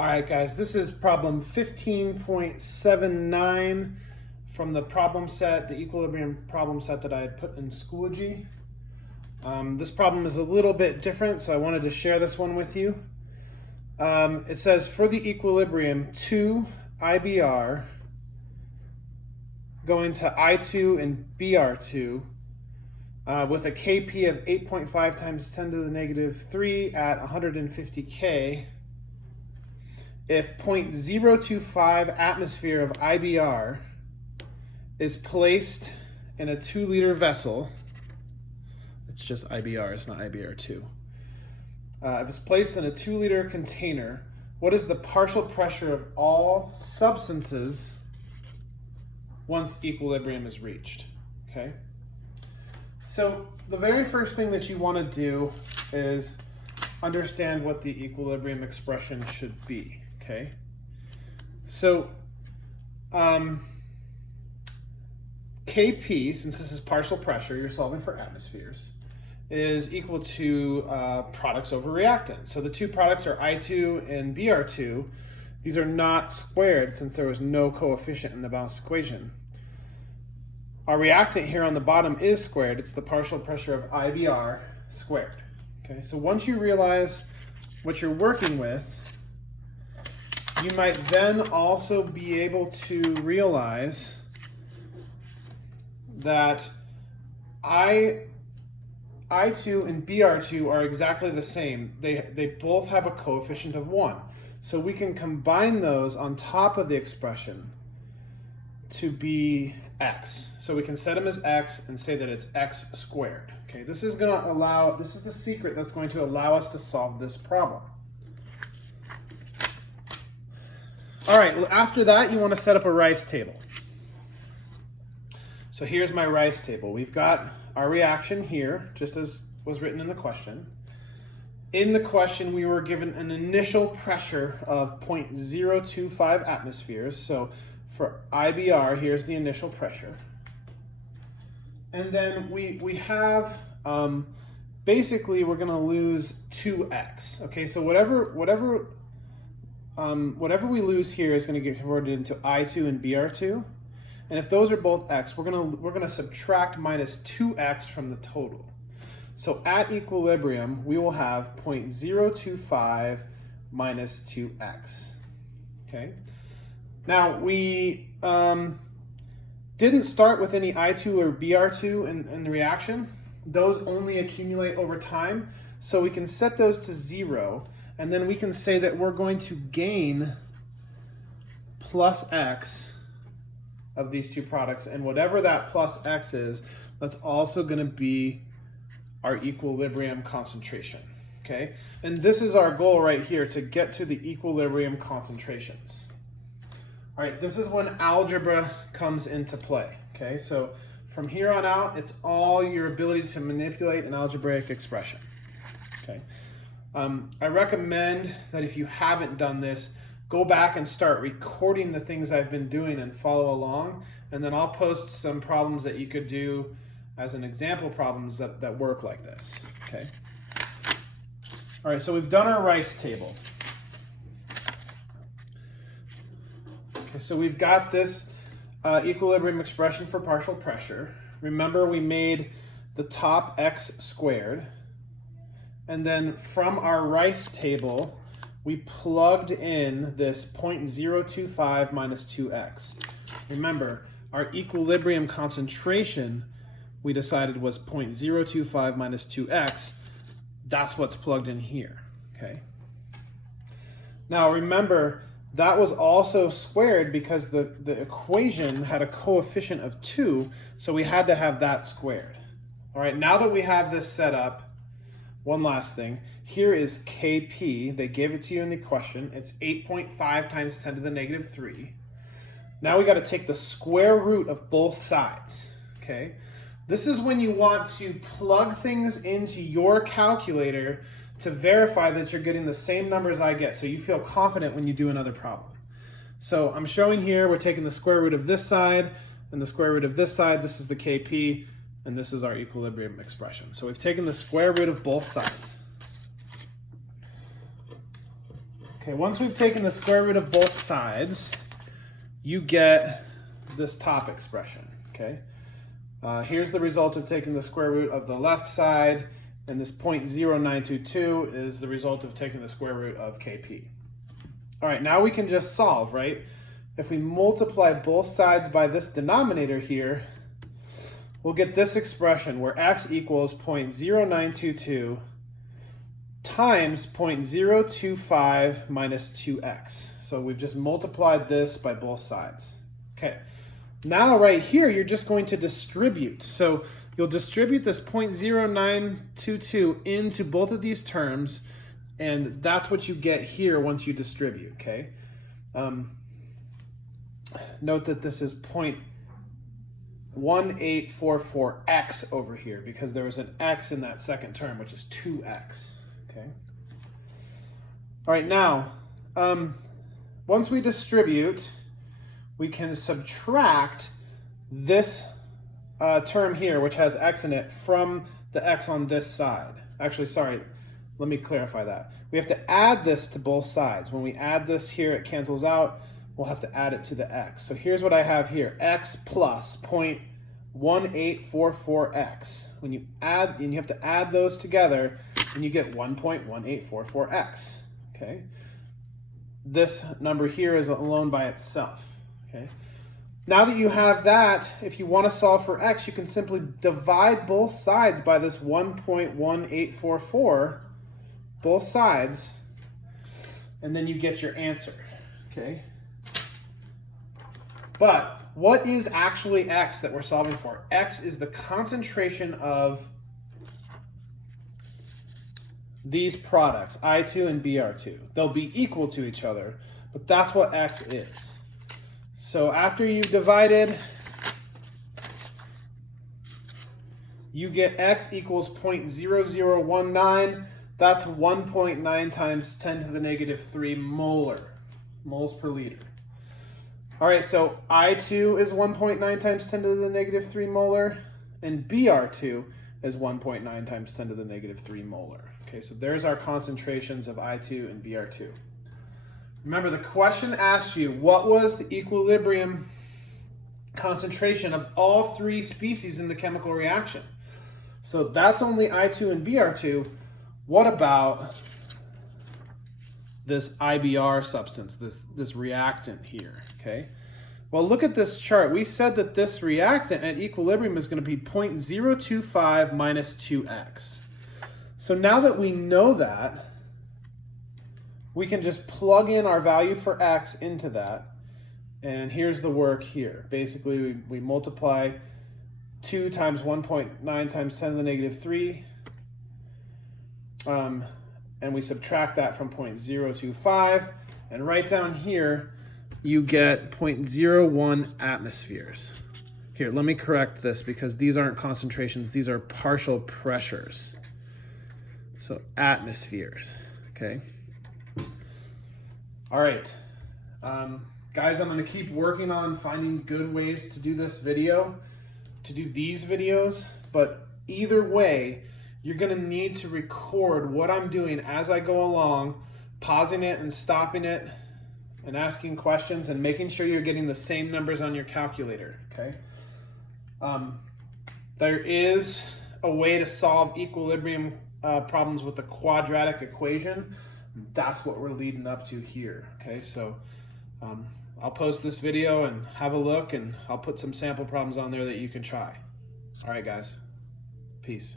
All right, guys, this is problem 15.79 from the problem set, the equilibrium problem set that I had put in Schoology. This problem is a little bit different, so I wanted to share this one with you. It says for the equilibrium 2 IBR going to I2 and BR2 with a KP of 8.5 times 10 to the negative 3 at 150 K. If 0.025 atmosphere of IBR is placed in a 2-liter vessel, it's just IBR, it's not IBR2. If it's placed in a 2-liter container, what is the partial pressure of all substances once equilibrium is reached? Okay. So the very first thing that you want to do is understand what the equilibrium expression should be. Okay, so Kp, since this is partial pressure, you're solving for atmospheres, is equal to products over reactants. So the two products are I2 and Br2. These are not squared since there was no coefficient in the balanced equation. Our reactant here on the bottom is squared. It's the partial pressure of IBR squared. Okay, so once you realize what you're working with, you might then also be able to realize that I2 and Br2 are exactly the same. They both have a coefficient of 1. So we can combine those on top of the expression to be x. So we can set them as x and say that it's x squared. Okay, this is the secret that's going to allow us to solve this problem. All right, after that, you want to set up a Rice table. So here's my Rice table. We've got our reaction here, just as was written in the question. In the question, we were given an initial pressure of 0.025 atmospheres. So for IBR, here's the initial pressure. And then we have, basically, we're going to lose 2x. Okay, so whatever we lose here is going to get converted into I2 and Br2. And if those are both x, we're going to subtract minus 2x from the total. So at equilibrium, we will have 0.025 minus 2x. Okay. Now, we didn't start with any I2 or Br2 in the reaction. Those only accumulate over time. So we can set those to 0. And then we can say that we're going to gain plus x of these two products. And whatever that plus x is, that's also going to be our equilibrium concentration. Okay? And this is our goal right here, to get to the equilibrium concentrations. All right, this is when algebra comes into play. Okay? So from here on out, it's all your ability to manipulate an algebraic expression. Okay? I recommend that if you haven't done this, go back and start recording the things I've been doing and follow along, and then I'll post some problems that you could do as an example problems that work like this. Okay. All right, so we've done our Rice table. Okay, so we've got this equilibrium expression for partial pressure. Remember, we made the top x squared. And then from our Rice table, we plugged in this 0.025 minus 2x. Remember, our equilibrium concentration, we decided was 0.025 minus 2x. That's what's plugged in here, okay? Now remember, that was also squared because the equation had a coefficient of 2, so we had to have that squared. All right, now that we have this set up, one last thing. Here is Kp. They gave it to you in the question. It's 8.5 times 10 to the negative 3. Now we got to take the square root of both sides. Okay? This is when you want to plug things into your calculator to verify that you're getting the same numbers I get, so you feel confident when you do another problem. So I'm showing here, we're taking the square root of this side and the square root of this side. This is the Kp. And this is our equilibrium expression. So we've taken the square root of both sides. Okay, once we've taken the square root of both sides, you get this top expression, okay? Here's the result of taking the square root of the left side, and this 0.0922 is the result of taking the square root of KP. All right, now we can just solve, right? If we multiply both sides by this denominator here, we'll get this expression where x equals 0.0922 times 0.025 minus 2x. So we've just multiplied this by both sides. Okay, now right here, you're just going to distribute. So you'll distribute this 0.0922 into both of these terms, and that's what you get here once you distribute, okay? Note that this is 0.1844x over here because there was an x in that second term, which is 2x. Okay. All right, now, once we distribute, we can subtract this term here, which has x in it, from the x on this side. Actually, sorry, let me clarify that. We have to add this to both sides. When we add this here, it cancels out. We'll have to add it to the x. So here's what I have here, x plus 0.1844x. When you add, and you have to add those together, and you get 1.1844x, okay? This number here is alone by itself, okay? Now that you have that, if you want to solve for x, you can simply divide both sides by this 1.1844, both sides, and then you get your answer, okay? But what is actually x that we're solving for? X is the concentration of these products, I2 and Br2. They'll be equal to each other, but that's what x is. So after you've divided, you get x equals 0.0019. That's 1.9 times 10 to the negative 3 moles per liter. All right, so I2 is 1.9 times 10 to the negative 3 molar, and Br2 is 1.9 times 10 to the negative 3 molar. Okay, so there's our concentrations of I2 and Br2. Remember, the question asked you, what was the equilibrium concentration of all three species in the chemical reaction? So that's only I2 and Br2. What about this IBR substance, this reactant here, okay? Well, look at this chart. We said that this reactant at equilibrium is going to be 0.025 minus 2x. So now that we know that, we can just plug in our value for x into that, and here's the work here. Basically, we multiply 2 times 1.9 times 10 to the negative 3, and we subtract that from 0.025, and right down here, you get 0.01 atmospheres. Here, let me correct this because these aren't concentrations, these are partial pressures. So atmospheres, okay? All right, guys, I'm gonna keep working on finding good ways to do this video, to do these videos, but either way, you're gonna need to record what I'm doing as I go along, pausing it and stopping it and asking questions and making sure you're getting the same numbers on your calculator, okay? There is a way to solve equilibrium problems with a quadratic equation. That's what we're leading up to here, okay? So I'll post this video and have a look, and I'll put some sample problems on there that you can try. All right, guys, peace.